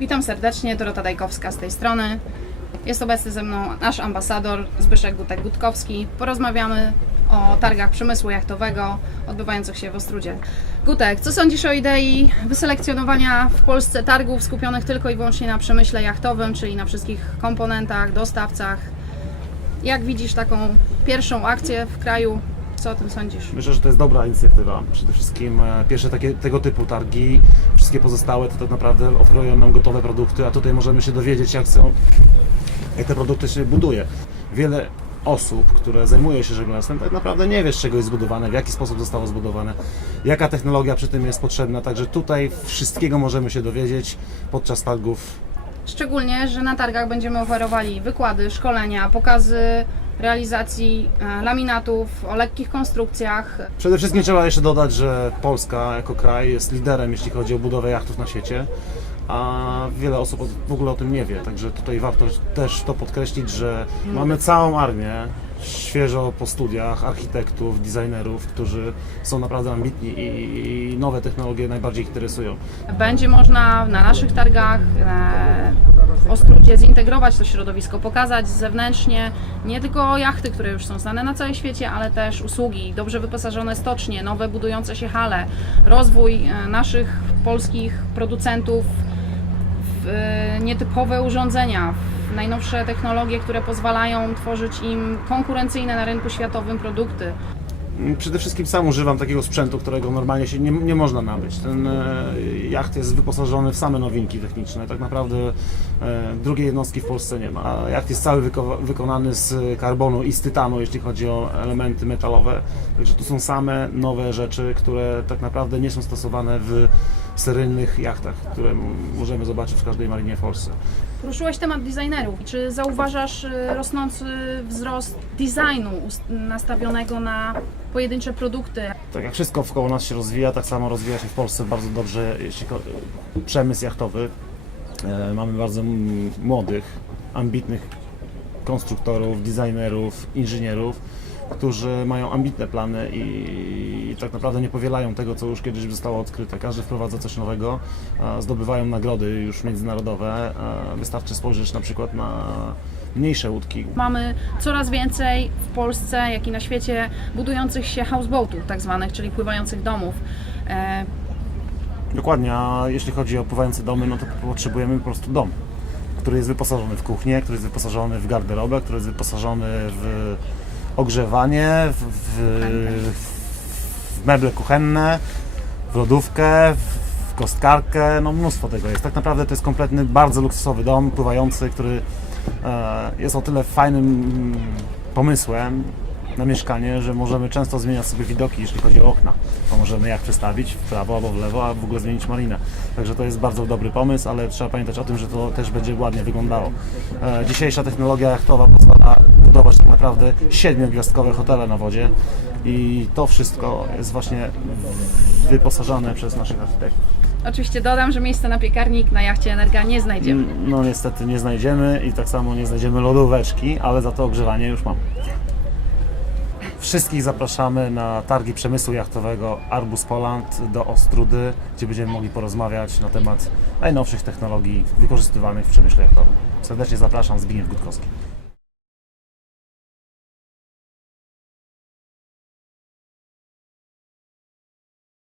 Witam serdecznie, Dorota Dajkowska z tej strony. Jest obecny ze mną nasz ambasador Zbyszek Gutek-Gutkowski. Porozmawiamy o targach przemysłu jachtowego odbywających się w Ostrudzie. Gutek, co sądzisz o idei wyselekcjonowania w Polsce targów skupionych tylko i wyłącznie na przemyśle jachtowym, czyli na wszystkich komponentach, dostawcach? Jak widzisz taką pierwszą akcję w kraju? Co o tym sądzisz? Myślę, że to jest dobra inicjatywa. Przede wszystkim e, pierwsze takie, tego typu targi, wszystkie pozostałe to tak naprawdę oferują nam gotowe produkty, a tutaj możemy się dowiedzieć, jak, są, jak te produkty się buduje. Wiele osób, które zajmuje się żeglarstwem, tak naprawdę nie wie, z czego jest zbudowane, w jaki sposób zostało zbudowane, jaka technologia przy tym jest potrzebna, także tutaj wszystkiego możemy się dowiedzieć podczas targów Szczególnie, że na targach będziemy oferowali wykłady, szkolenia, pokazy realizacji e, laminatów o lekkich konstrukcjach. Przede wszystkim trzeba jeszcze dodać, że Polska jako kraj jest liderem, jeśli chodzi o budowę jachtów na świecie, a wiele osób w ogóle o tym nie wie. Także tutaj warto też to podkreślić, że mamy całą armię świeżo po studiach architektów, designerów, którzy są naprawdę ambitni i, nowe technologie najbardziej ich interesują. Będzie można na naszych targach e, w Ostrudzie zintegrować to środowisko, pokazać zewnętrznie nie tylko jachty, które już są znane na całym świecie, ale też usługi, dobrze wyposażone stocznie, nowe budujące się hale, rozwój e, naszych polskich producentów w e, nietypowe urządzenia, najnowsze technologie, które pozwalają tworzyć im konkurencyjne na rynku światowym produkty. Przede wszystkim sam używam takiego sprzętu, którego normalnie się nie, nie można nabyć. Ten e, jacht jest wyposażony w same nowinki techniczne. Tak naprawdę e, drugiej jednostki w Polsce nie ma. Jacht jest cały wyko wykonany z karbonu i z tytanu, jeśli chodzi o elementy metalowe. Także tu są same nowe rzeczy, które tak naprawdę nie są stosowane w seryjnych jachtach, które możemy zobaczyć w każdej marinie w Polsce. Poruszyłeś temat designerów. Czy zauważasz y, rosnący wzrost designu nastawionego na pojedyncze produkty? Tak jak wszystko wkoło nas się rozwija, tak samo rozwija się w Polsce bardzo dobrze jeśli przemysł jachtowy. E, mamy bardzo młodych, ambitnych konstruktorów, designerów, inżynierów, którzy mają ambitne plany i tak naprawdę nie powielają tego, co już kiedyś zostało odkryte. Każdy wprowadza coś nowego, zdobywają nagrody już międzynarodowe. E, Wystarczy spojrzeć na przykład na mniejsze łódki, Mamy coraz więcej w Polsce, jak i na świecie, budujących się houseboatów, tak zwanych, czyli pływających domów. E, Dokładnie, a jeśli chodzi o pływające domy, no to potrzebujemy po prostu dom, który jest wyposażony w kuchnię, który jest wyposażony w garderobę, który jest wyposażony w ogrzewanie, w, w, w meble kuchenne, w lodówkę, w kostkarkę, no mnóstwo tego jest. Tak naprawdę to jest kompletny, bardzo luksusowy dom pływający, który jest o tyle fajnym mm, pomysłem na mieszkanie, że możemy często zmieniać sobie widoki, jeśli chodzi o okna. Bo możemy jak przestawić w prawo albo w lewo, a w ogóle zmienić marinę. Także to jest bardzo dobry pomysł, ale trzeba pamiętać o tym, że to też będzie ładnie wyglądało. E, dzisiejsza technologia jachtowa pozwala budować tak naprawdę siedmiogwiazdkowe hotele na wodzie i to wszystko jest właśnie wyposażane przez naszych architektów. Oczywiście dodam, że miejsca na piekarnik na jachcie Energa nie znajdziemy. No niestety nie znajdziemy i tak samo nie znajdziemy lodóweczki, ale za to ogrzewanie już mam. Wszystkich zapraszamy na targi przemysłu jachtowego Arbus Poland do Ostrudy, gdzie będziemy mogli porozmawiać na temat najnowszych technologii wykorzystywanych w przemyśle jachtowym. Serdecznie zapraszam, Zbigniew Gutkowski.